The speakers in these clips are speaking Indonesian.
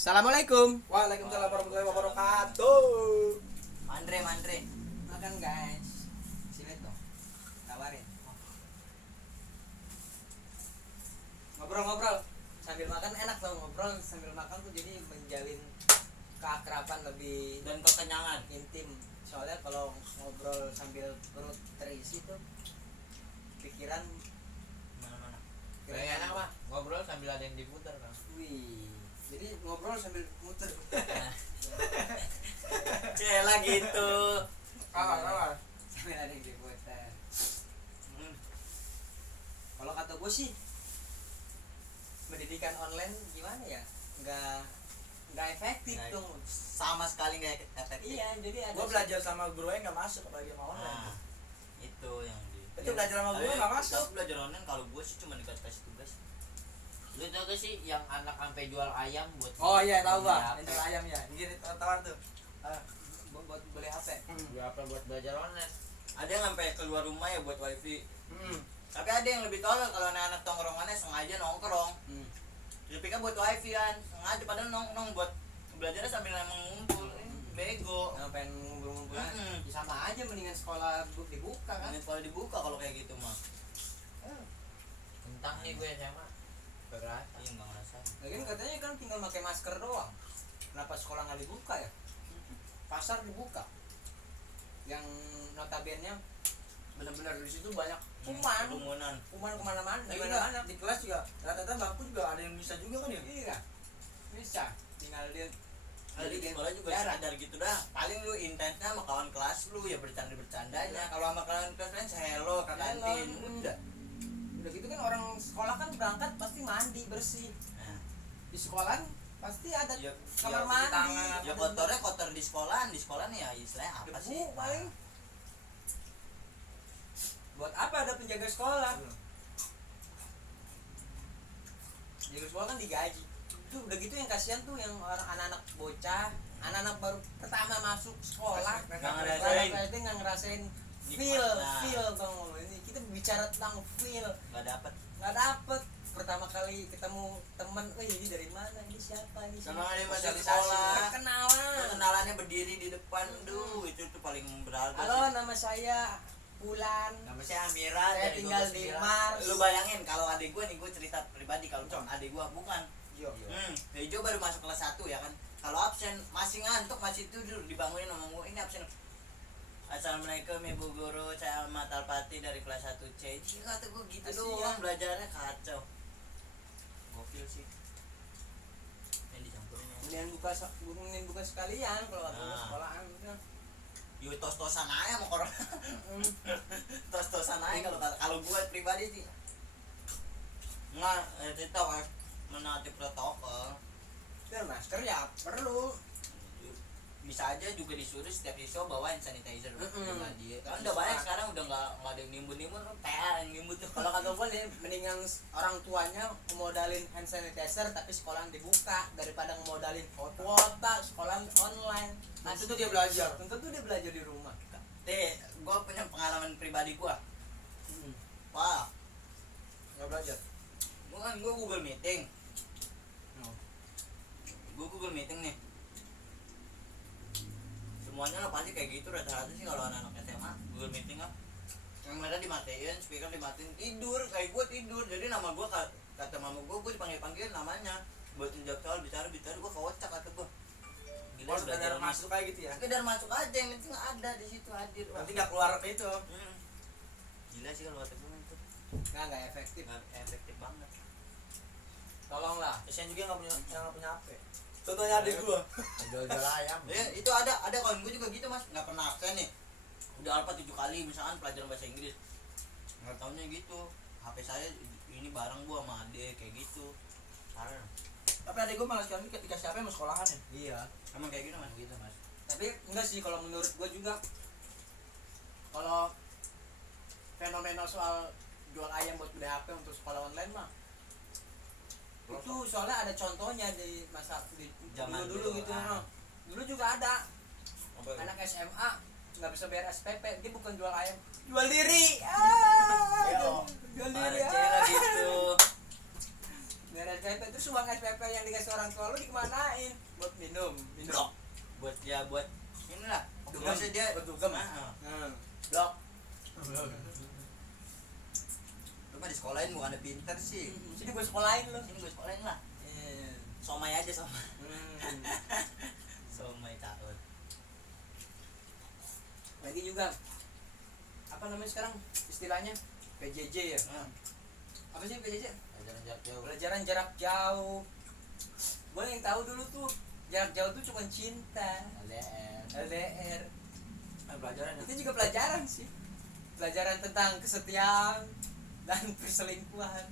Assalamualaikum. Waalaikumsalam warahmatullahi wabarakatuh. Mandre. Makan guys. Sini tuh. Tawarin. Ngobrol-ngobrol. Sambil makan enak dong, ngobrol sambil makan tuh jadi menjalin keakraban lebih dan kekenyangan intim. Soalnya kalau ngobrol sambil perut terisi tuh pikiran mana-mana. pikiran Kayak enak mah ngobrol sambil ada yang diputar kan. Wih. Jadi ngobrol sambil muter. Cela gitu. Kawan. Sambil ada yang diputar. Kalau kata gue sih pendidikan online gimana ya? Nggak efektif Nggak- dong. Sama sekali nggak efektif. Iya, jadi ada Gue belajar sama guru nggak masuk apalagi sama online. Nah, itu yang di. Itu belajar sama guru nggak masuk. Tapi belajar online kalau gue sih cuma dikasih tugas. Lu tau gak sih yang anak sampai jual ayam buat Oh iya tahu beli gua. HP? Ini ayam ya. Gini tawar tuh. buat beli HP. Beli apa buat belajar online? Ada yang sampai keluar rumah ya buat wifi. Hmm. Tapi ada yang lebih tolol kalau anak tongkrongannya sengaja nongkrong. Tapi kan buat wifi kan, sengaja padahal nong buat belajarnya sambil emang ngumpul. Bego. Ngapain ngumpul-ngumpul? Mm-mm. Ya sama aja mendingan sekolah dibuka kan. Ini kalau dibuka kalau kayak gitu mah. Entah nih gue SMA. Berat. Iya nggak ngerasa. Lagian katanya kan tinggal pakai masker doang. Kenapa sekolah nggak dibuka ya? Pasar dibuka. Yang notabene benar-benar di situ banyak kuman. Kerumunan. Kuman kemana-mana. Tapi Gimana? di kelas juga rata-rata bangku juga ada yang bisa juga kan ya. Iya. Bisa. Tinggal dia Di sekolah juga jarak. sadar gitu dah. Paling lu intensnya sama kawan kelas lu ya bercanda-bercandanya. Kalau sama kawan kelas lain hello ke kantin. Udah. Udah gitu kan orang sekolah kan berangkat pasti mandi bersih. Nah, Di sekolah pasti ada ya, kamar ya, mandi. tangan. ya kotornya kotor di sekolahan ya istilahnya apa Debu sih? paling. Buat apa ada penjaga sekolah? Penjaga sekolah kan digaji. Tuh udah gitu yang kasihan tuh yang orang anak-anak bocah, anak-anak baru pertama masuk sekolah, Nggak ngerasain. nggak ngerasain Nikmat. feel dong lo ini. Kita bicara tentang feel, Nggak dapet. nggak dapet. Pertama kali ketemu temen, ini dari mana? Ini siapa? Ini siapa? Sama dia masih Sosialisasi. sekolah. Perkenalan. Kenalannya berdiri di depan, itu tuh paling berharga. Halo, nama saya Bulan. Nama saya Amira. Saya dari tinggal Bogor di 9. Mars. Lu bayangin kalau adik gue nih, gue cerita pribadi kalau adik gue bukan. Yo. Hejo baru masuk kelas 1 ya kan. Kalau absen masih ngantuk, masih tidur, dibangunin sama gue, ini absen. Assalamualaikum Ibu Guru, saya Ahmad Alpati dari kelas 1C. Cih, kata gue gitu Kasian. doang, belajarnya kacau. Gokil sih. Yang dicampurin ya. Mendingan buka sekalian kalau kata Nah. sekolahan. Yo tos-tosan aja sama corona. Tos-tosan aja kalau gue pribadi sih. Nggak, cerita kan menaati protokol. Dan masker ya perlu. Bisa aja juga disuruh setiap siswa bawa hand sanitizer. Iya. Kan udah banyak sekarang udah nggak ada yang nimbun-nimbun, PR yang nimbun tuh. Kalau kata gue nih mendingan orang tuanya modalin hand sanitizer tapi sekolahan dibuka daripada modalin kuota sekolahan online. Itu tuh dia belajar. Tentu tuh dia belajar di rumah. Gue punya pengalaman pribadi gue. Wah, Nggak belajar. gue Google Meeting. Gue Google Meeting nih. Semuanya lah pasti kayak gitu rata-rata sih kalau anak-anak SMA Google Meeting lah. Yang mereka dimatiin, speaker dimatiin, tidur kayak gue tidur. Jadi nama gue kata mama gue dipanggil-panggil namanya buat jawab soal bicara gue kocak kata gue. Oh, sekedar masuk kayak gitu ya. Sekedar masuk aja, yang penting ada di situ hadir. Nanti nggak keluar ke itu. Gila sih kalau kata gue itu Nggak efektif. nggak efektif banget. Tolonglah. Kasian juga nggak punya HP. Contohnya adik gua. Jual-jual ayam. Itu ada kawan gue juga gitu mas, nggak pernah absen nih. Udah alfa 7 kali misalkan pelajaran bahasa Inggris. Nggak taunya gitu. HP saya ini barang gua sama adek kayak gitu. Parah. Tapi adik gua malah sekarang dikasih HP sama sekolahan ya. Iya. Emang kayak gitu mas? Gitu mas. Tapi enggak sih kalau menurut gue juga kalau fenomena soal jual ayam buat beli HP untuk sekolah online mah itu soalnya ada contohnya di masa di Zaman dulu dulu, gitu. ah. Dulu juga ada Apa itu? anak SMA nggak bisa bayar SPP, dia bukan jual ayam, jual diri. Yo. Jual Parah diri. cewek gitu. Biar SPP terus uang SPP yang dikasih orang tua lu dikemanain? Buat minum. Blok. Buat inilah. Dugem. Maksudnya dia Buat dugem. Blok. Lu mah di sekolahin bukan ada pinter sih. Sini gue sekolahin lu. Sini gue sekolahin lah. Somai aja somai. Somai tahun. Lagi juga apa namanya sekarang istilahnya PJJ ya? Apa sih PJJ? Pelajaran jarak jauh. Pelajaran jarak jauh. Gue yang tahu dulu tuh jarak jauh tuh cuma cinta. LDR. Pelajaran ya. Itu juga pelajaran sih. Pelajaran tentang kesetiaan dan perselingkuhan.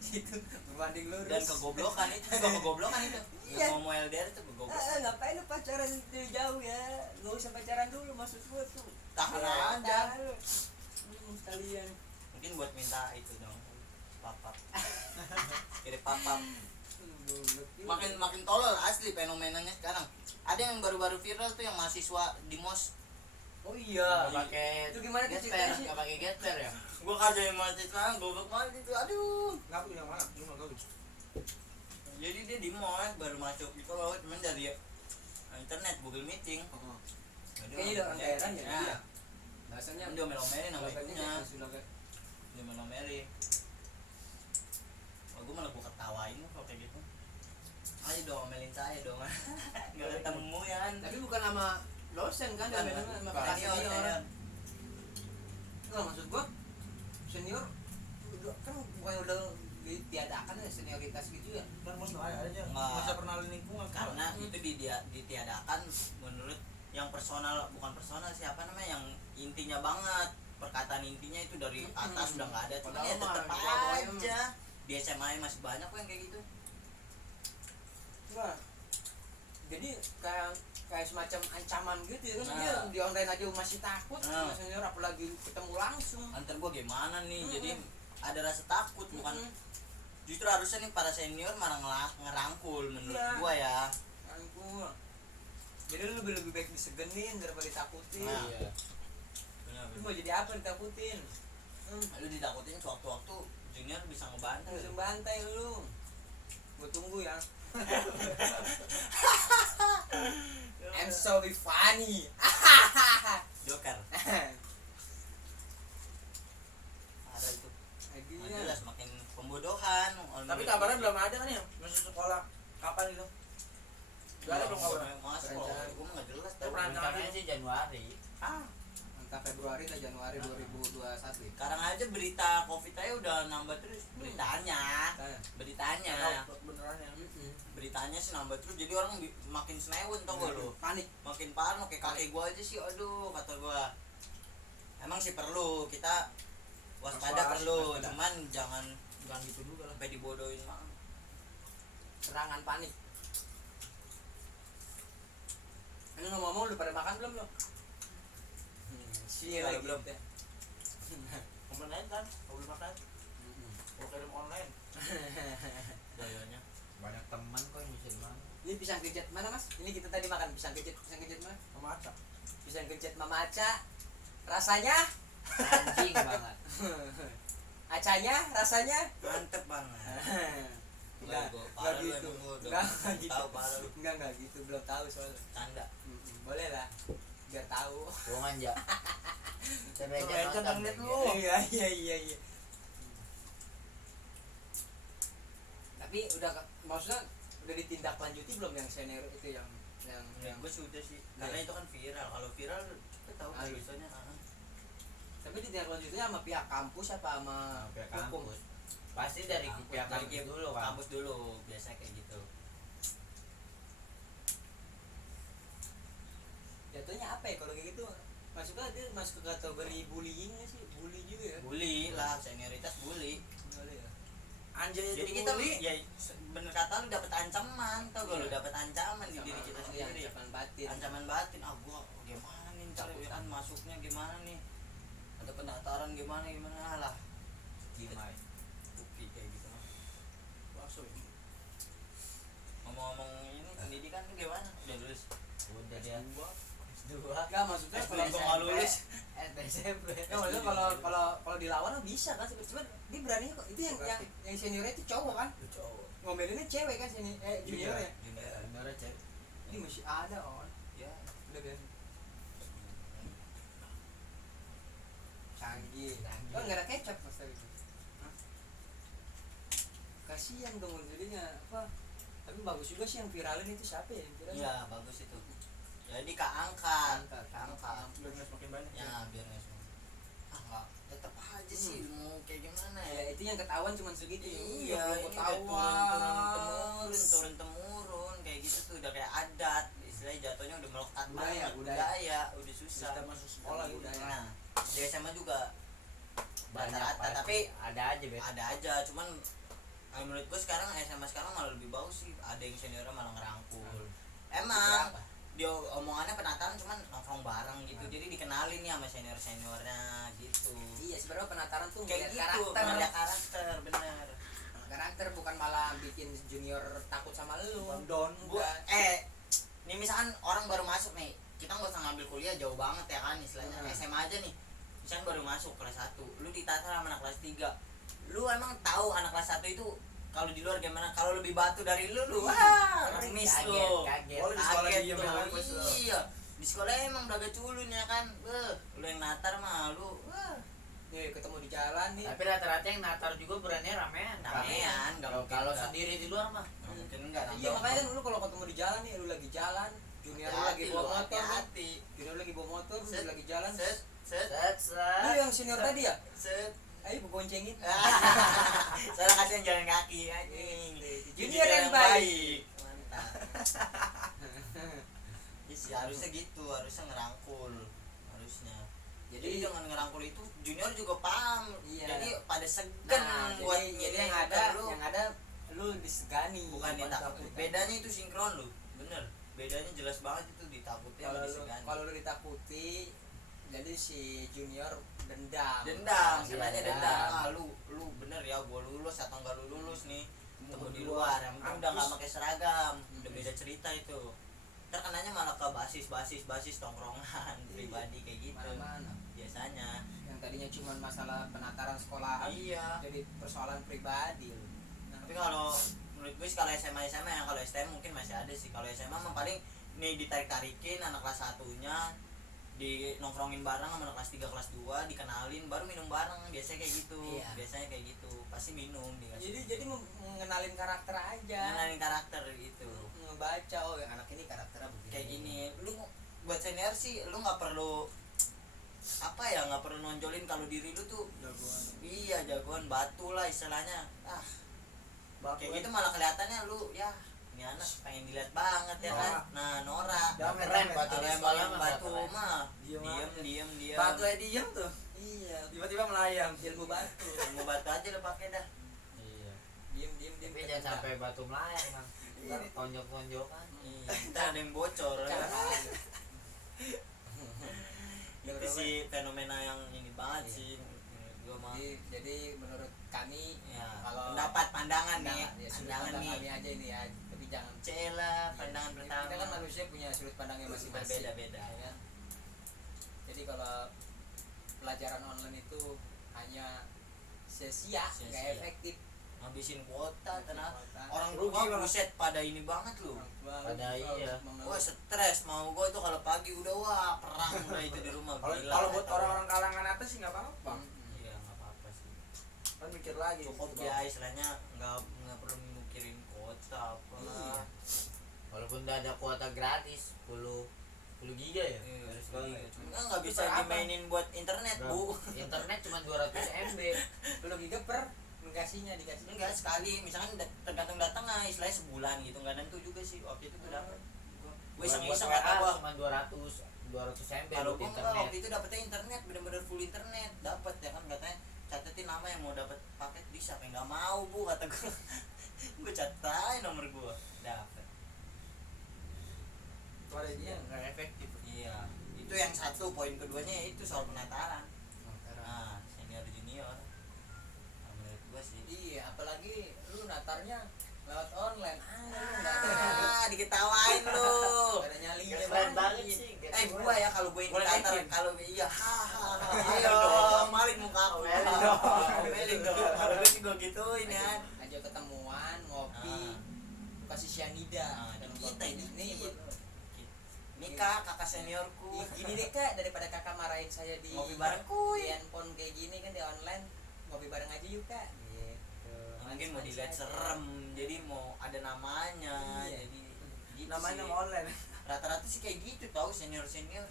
Itu berbanding lurus. Dan kegoblokan itu juga kegoblokan itu. Iya. Yang mau LDR itu kegoblokan. Ngapain lu pacaran dari jauh ya? Gak usah pacaran dulu maksud gue tuh. Tahan Ya, aja. tahan lu. Sekalian. Mungkin buat minta itu dong. Papap. Kirim papap. Makin tolol asli fenomenanya sekarang. Ada yang baru-baru viral tuh yang mahasiswa di MOS. Oh iya. Pakai Itu gimana tuh ceritanya sih? Enggak pakai getper ya? Gua kerja yang mahasiswa goblok banget itu. Aduh. Ngapa yang mana? Lu enggak tahu. Jadi dia di MOS baru masuk itu loh, cuman dari internet Google Meeting. Kayaknya udah orang daerah ya. Iya. Bahasanya Dia melomeri nama logatnya ibunya. masih logat. Dia melomeri. Oh, gua malah gua ketawain kalau kayak gitu. Ayo dong, omelin saya dong. Gak ketemu ya. Tapi bukan nama dosen kan, Bukan, sama bukan. kakak Senior, senior. senior. Enggak maksud gua senior udah kan bukan udah ditiadakan ya senioritas gitu ya. Kan bos enggak ada aja. Nggak. Masa pernah lingkungan Karena itu ditiadakan menurut yang personal, bukan personal, siapa namanya yang intinya banget, perkataan intinya itu dari atas udah nggak ada, cuman Padahal ya mah tetep di bawah-bawahnya aja di SMA masih banyak kok yang kayak gitu. Enggak. Jadi kayak semacam ancaman gitu ya kan Nah. dia di online aja masih takut Nah. sama senior apalagi ketemu langsung. Antar gua gimana nih, Mm-mm. jadi ada rasa takut, bukan justru harusnya nih para senior malah ngerangkul menurut Iya. gua ya. Angkul. Jadi lu lebih baik disegenin daripada ditakutin. Nah. Iya. Benar, Lu benar. mau jadi apa ditakutin? Lu ditakutin sewaktu-waktu junior bisa ngebantai. Langsung bantai lu. Gua tunggu ya. I'm so funny. Joker. Ada itu. Lagi Nah, jelas makin pembodohan. Tapi kabarnya belum ada kan ya? Masuk sekolah kapan gitu? Gak ada belum kabarnya. Masuk, Perencanaan. gue mah nggak jelas. Tapi perencanaan sih Januari. Entah Februari atau Januari 2021 ya. Sekarang aja berita COVID aja udah nambah terus. Beritanya, beritanya, Beneran ya. beritanya sih nambah terus. Jadi orang makin senewen tau gak lo? Panik. Makin parno kayak kakek gua aja sih. Aduh, kata gua. Emang sih perlu kita waspada perlu, waspada. cuman jangan gitu juga lah. sampai dibodohin mah. Serangan panik. Ini ngomong-ngomong udah pada makan belum lo? Sih Kalau lagi belum. teh. Komen aja kan, kalau belum makan. Kalau kirim online. Gayanya. Banyak teman kok yang bisa dimana. Ini pisang kejet mana mas? Ini kita tadi makan pisang kejet mana? Sama acak. Pisang kejet Mama Aca. Rasanya Anjing banget. Acanya rasanya Mantep banget. enggak Parah lu gitu. emang gua udah Enggak gitu. tahu parah lu. Enggak gitu, belum tahu soalnya. Canda. Boleh lah. Biar tahu. Bohongan aja. Belajar nonton, liat ya. lu. Iya. Tapi udah maksudnya udah ditindaklanjuti belum yang senior itu yang Ya, gue sudah sih, karena itu kan viral. Kalau viral kita tahu kan Iya. biasanya. tapi ditindaklanjutinya sama pihak kampus apa sama Pihak hukum? kampus. Pasti dari pihak kampus dulu kan. Kampus dulu, biasa kayak gitu. Jatuhnya apa ya kalau kayak gitu? Maksudnya dia masuk ke kategori bullying nggak sih? Bully juga ya? Bully lah, senioritas bully. Boleh ya? Anjay Jadi kita ya bener kata lu dapet ancaman, tau gak lu dapet ancaman di diri kita sendiri. Ancaman batin. Ancaman batin, gua gimana nih ntar kan masuknya gimana nih? Ada pendaftaran gimana lah. Gimana? Bukti kayak gitu mah. Langsung. Ngomong-ngomong ini pendidikan tuh gimana? Udah lulus. Udah dia. Enggak maksudnya Kalau gua nggak lulus, SMP. Ya, maksudnya kalau dilawan mah bisa kan sebenarnya dia berani kok. Itu yang seniornya itu cowok kan? Cowok. ngomelinnya cewek kan sini junior ya. Junior cewek. Ini masih ada Ya. udah biasa canggih. Oh nggak ada kecap pas itu. Kasihan dong jadinya apa? Tapi bagus juga sih yang viralin itu siapa ya? Yang viralin? Iya bagus itu. Jadi keangkat. Angkat. Biar nggak semakin banyak. Ya biar nggak semua. Ah nggak. Tetap aja sih mau kayak gimana ya. Ya itu yang ketahuan cuma segitu ya. Iya, Belum ini udah ketahuan. turun temurun kayak gitu tuh udah kayak adat, istilahnya jatuhnya udah melekat Budaya, banget. budaya. Udah susah. Kita masuk sekolah gitu. Nah, di SMA juga Banyak, rata-rata pasti. tapi ada aja bet. ada aja, cuman menurut gue sekarang SMA sekarang malah lebih bagus sih, ada yang seniornya malah ngerangkul. Emang Berapa? dia omongannya penataran cuman nongkrong bareng gitu, jadi dikenalin nih sama seniornya gitu. Iya sebenarnya penataran tuh Kayak ngeliat gitu, karakter. ngeliat karakter bener. Karakter bukan malah bikin junior takut sama lu. Down. Gua nih misalkan orang baru masuk nih, kita nggak usah ngambil kuliah jauh banget ya kan, istilahnya SMA aja nih. Misalkan baru masuk kelas 1, lu ditata sama anak kelas 3. Lu emang tahu anak kelas 1 itu kalau di luar gimana? Kalau lebih batu dari lu, wah, ngemis lu. Kaget. Oh, di sekolah Kaget diem tuh. ya kan, bos lu. Iya. Di sekolah emang belaga culun ya kan. Lu yang natar mah lu. Wah, Nih ketemu di jalan nih. Tapi rata-rata yang natar juga berani ramean. ramean, enggak mungkin. Kalau enggak. sendiri di luar mah. Nggak mungkin enggak. Iya makanya kan lu kalau ketemu di jalan nih, lu lagi jalan, junior lu lagi bawa motor, kan? hati. Junior lu lagi bawa motor, lu Set. lagi jalan. Set, set, Lu yang senior tadi ya? set. Ayo gua boncengin. Salah kasih yang jalan kaki anjing. Junior yang baik. Mantap. Isi harusnya gitu, harusnya ngerangkul. Harusnya. Jadi dengan ngerangkul itu junior juga paham. Iya. Jadi pada segen Nah, buat jadi ini yang ada, lu. yang ada lu disegani. Bukan ditakut. Bedanya itu sinkron lu. Bener. Bedanya jelas banget itu ditakutin Kalau sama lu disegani. kalau lu ditakuti, jadi si junior dendam. Dendam, Iya, sebenarnya dendam. dendam. Ah, lu bener ya, gua lulus atau enggak lu lulus nih. Ketemu di luar, yang penting udah nggak pakai seragam, udah beda cerita itu. Ntar kenanya malah ke basis tongkrongan pribadi kayak gitu. Mana-mana. Biasanya. Yang tadinya cuma masalah penataran sekolahan, Iya. jadi persoalan pribadi. Nah, Tapi kalau menurut gue sih kalau SMA ya, kalau STM mungkin masih ada sih. Kalau SMA mah paling nih ditarik-tarikin anak kelas 1-nya di nongkrongin bareng sama anak kelas 3 kelas 2 dikenalin baru minum bareng, biasanya kayak gitu. Iya. Biasanya kayak gitu. Pasti minum dikasih. jadi mengenalin karakter aja. Mengenalin karakter gitu. Ngebaca oh anak ini karakternya begini. Kayak gini, lu buat senior sih lu nggak perlu apa ya, nggak perlu nonjolin kalau diri lu tuh Jagoan. iya jagoan batu lah istilahnya. Kayak Baku gitu malah kelihatannya lu ya ini anak pengen dilihat banget ya kan. Nah Nora Damai, Keren damai. batu di kalau sekolah yang mah. batu keren. mah Diem diem aja. Batu aja diem tuh. Iya, Tiba-tiba melayang. ilmu batu. mau batu aja lu pakai dah. Iya. Diem. Tapi jangan sampai batu melayang bang. Ntar tonjok-tonjokan. Ntar ada yang bocor ya. Itu sih fenomena yang ini banget Iya. sih menurut gua mah. Jadi menurut kami Ya, kalau pendapat pandangan nih, ya, sudut pandangan pandang nih. kami aja ini ya, tapi jangan Cela pandangan pertama. Kita kan manusia punya sudut pandangnya masing-masing. Berbeda-beda. Ya kan? Jadi kalau pelajaran online itu hanya sia-sia, nggak Sia-sia. efektif. Ngabisin kuota tenang. Kuota. Orang Rugi tua banget. buset pada ini banget lu. Orang tua Pada susah iya. untuk mengeluh. Wah stres mau gue itu kalau pagi udah wah perang udah itu di rumah. Kalau Gila, kalau buat kata orang-orang kalangan atas sih nggak apa-apa. iya nggak apa-apa sih. Kan mikir lagi. Cukup gitu, ya Bang. istilahnya nggak perlu mikirin kuota apa. Iya. Walaupun udah ada kuota gratis 10 giga ya. Harus Bang. beli. Cuma nggak bisa Itu berapa? dimainin buat internet bu. Internet cuma 200 MB. Belum giga per dikasihnya. Enggak sekali misalkan tergantung datangnya istilahnya sebulan gitu nggak tentu juga sih waktu itu tuh dapat. Gue iseng-iseng Buat kata WA gua. cuma 200 MB Kalau buat gua enggak internet. waktu itu dapetnya internet bener-bener full internet dapat ya kan katanya catetin nama yang mau dapat paket bisa kayak nggak mau bu kata gua. Gue catain nomor gua dapat. Itu ada dia. Nggak efektif. Iya itu yang satu poin keduanya itu soal penataran. Nah senior junior nah, menurut gua sih Iya, apalagi lu natarnya lewat online. Lu nggak ada diketawain lu. nggak ada nyalinya Keren banget sih. Gua ya kalau gue Boleh indikator naikin? kalau iya ayo dong malin muka aku Omelin dong. omelin dong kalau gue juga gituin ya aja ketemuan ngopi lu kasih cyanida dalam kita kopinya. ini Nih buat lu. Mika kakak seniorku Ih, gini deh kak, daripada kakak marahin saya di ngopi bareng kuy. di handphone kayak gini kan di online, ngopi bareng aja yuk kak gitu. Mungkin mau Manis-manis dilihat aja. serem jadi mau ada namanya Iya. jadi gitu Namanya sih. mau online. Rata-rata sih kayak gitu tahu senior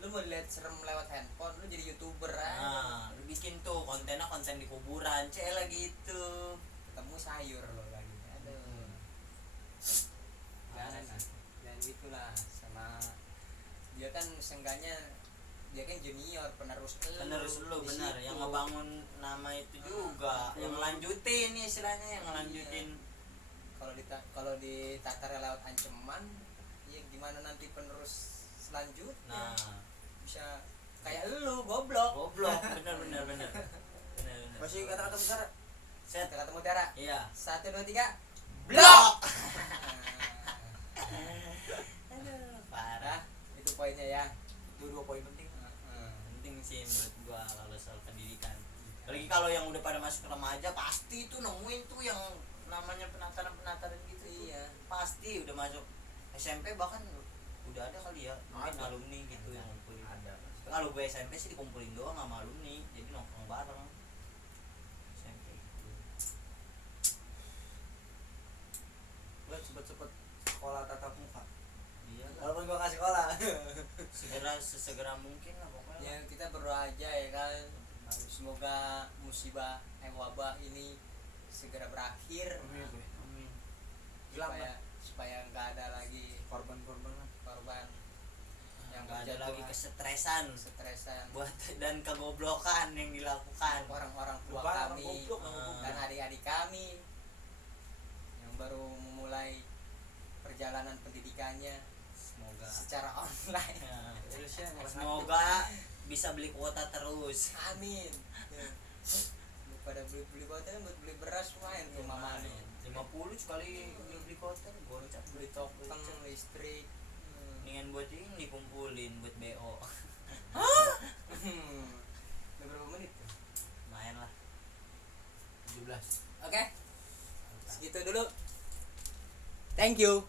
Lu mau lihat serem lewat handphone, lu jadi youtuber aja. nah lu bikin tuh kontennya konten di kuburan cela gitu Ketemu sayur lo lagi, aduh. Jangan jangan gitulah sama dia kan seenggaknya dia kan junior penerus lu di benar situ. yang ngebangun nama itu juga yang ngelanjutin nih istilahnya yang ngelanjutin kalau ditatar lewat ancaman ya gimana nanti penerus selanjutnya nah bisa kayak lu goblok benar Masih kata-kata besar. set kata mutiara iya 1 2 3 blok aduh parah parah itu poinnya ya. Itu 2 poin penting. penting sih menurut gua kalau soal pendidikan apalagi kalau yang udah pada masuk remaja pasti tuh nemuin tuh yang namanya penataran gitu Iya. pasti udah masuk SMP bahkan udah ada kali ya mungkin Ada. alumni gitu yang ngumpulin Ada. kalau gue SMP sih dikumpulin doang sama alumni jadi nongkrong bareng SMP Gue cepet-cepet sekolah tatap muka. iya lah Walaupun gue nggak sekolah. sesegera mungkin lah pokoknya Ya kita berdoa aja ya kan. Semoga musibah wabah ini segera berakhir amin Hilang supaya nggak ada lagi korban-korban. korban yang nggak ada berjatuhan, lagi kesetresan stresan buat dan kegoblokan yang dilakukan orang-orang tua Bukan orang kami goblok, dan adik-adik kami yang baru memulai perjalanan pendidikannya semoga secara online. Ya, Terus ya semoga bisa beli kuota terus Amin. Ya. Lu pada beli kuota kan buat beli beras main tuh mama lu. 50 sekali beli kuota gocap Beli token listrik. mendingan buat ini dikumpulin buat BO Udah berapa menit tuh? main lah 17. Oke. Segitu dulu. Thank you.